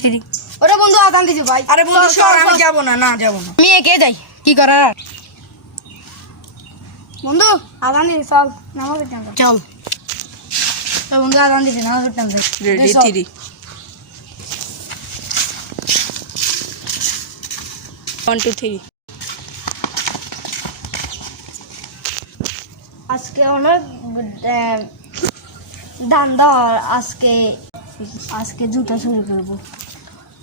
Three ওরে বন্ধু আদান দিছে ভাই। আরে বন্ধু সর আমি চল। না না যাব না। আমি একে যাই? কি করার বন্ধু আদান দিছে চল নামাজ পড়তাম চল। তো বন্ধু আদান দিছে নামাজ পড়তাম ready three one two three আজকে অনেক দান আজকে আজকে জুতা চুরি করব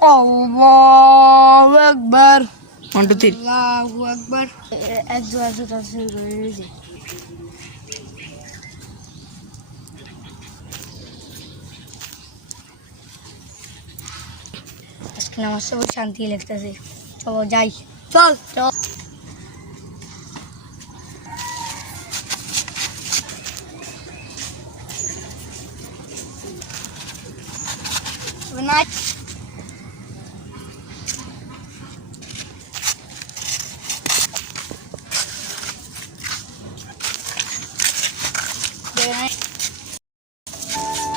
আল্লাহু আকবার ওয়ান টু থ্রি আল্লাহু আকবার এ- এক জোড়া জুতা চুরি করে নিয়েছে আজকে নামাজ সব শান্তি লাগতেছে চলো যাই চল চল Good night.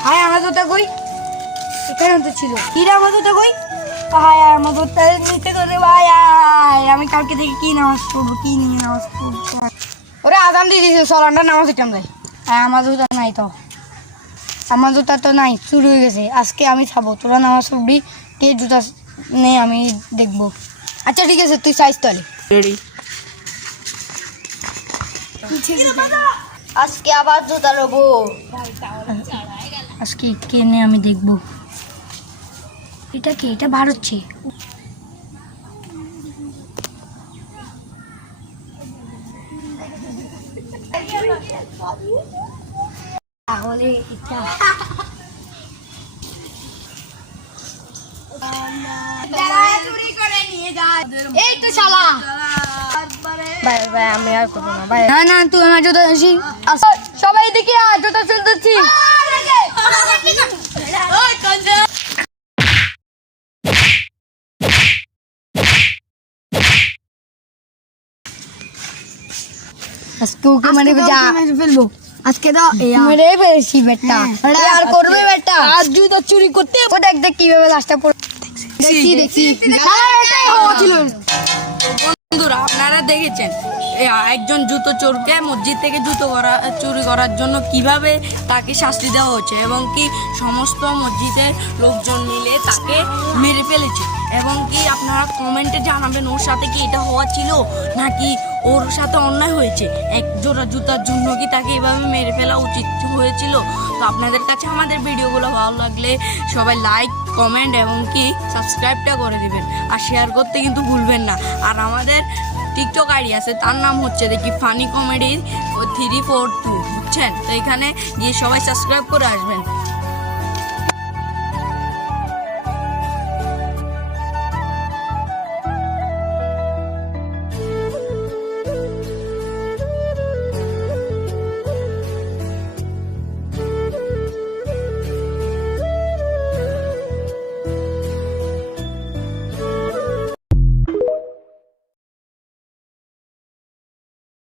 হাই আমার জুতা কই? এখানে তো ছিল। কিরা আমার জুতা কই? হাই আমার জুতা নিতে করে ভাই আমি কালকে থেকে কি নামাজ পড়ব কি নিয়ে নামাজ পড়ব? ওরে আদাম দিয়ে দিয়েছে সলানটা নামাজ উঠাম যাই। হ্যাঁ আমার জুতা নাই তো। আমার জুতা তো নাই চুরি হয়ে গেছে। আজকে আমি খাব তোরা নামাজ পড়বি কে জুতা নেই আমি দেখব। আচ্ছা ঠিক আছে তুই তলে রেডি আজকে আবার জুতা নেব। আজকে কে নে আমি দেখব। এটা কি? এটা বার হচ্ছে তাহলে এটা এই তো শালা। ভাই ভাই আমি আর করব না ভাই না না তুই আমার জুতো আসি সবাই দেখি আর জুতো চলতেছি আজকে ওকে মানে যা। ফেলব। আজকে তো মেরে ফেলেছি বেটা। আর করবে বেটা। আজ জুতো চুরি করতে ও দেখ দেখ কীভাবে লাস্টটা পড়ে দেখছি দেখছি এটাই হওয়া বন্ধুরা আপনারা দেখেছেন একজন জুতো চোরকে মসজিদ থেকে জুতো করা চুরি করার জন্য কীভাবে তাকে শাস্তি দেওয়া হচ্ছে এবং কি সমস্ত মসজিদের লোকজন মিলে তাকে মেরে ফেলেছে? এবং কি আপনারা কমেন্টে জানাবেন ওর সাথে কি এটা হওয়া ছিল? নাকি ওর সাথে অন্যায় হয়েছে। এক জোড়া জুতার জন্য কি তাকে এভাবে মেরে ফেলা উচিত হয়েছিল? তো আপনাদের কাছে আমাদের ভিডিওগুলো ভালো লাগলে সবাই লাইক কমেন্ট এবং কি সাবস্ক্রাইবটা করে দিবেন। আর শেয়ার করতে কিন্তু ভুলবেন না। আর আমাদের টিকটক আইডি আছে, তার নাম হচ্ছে দেখি funny comedy three four two বুঝছেন? তো এখানে গিয়ে সবাই সাবস্ক্রাইব করে আসবেন।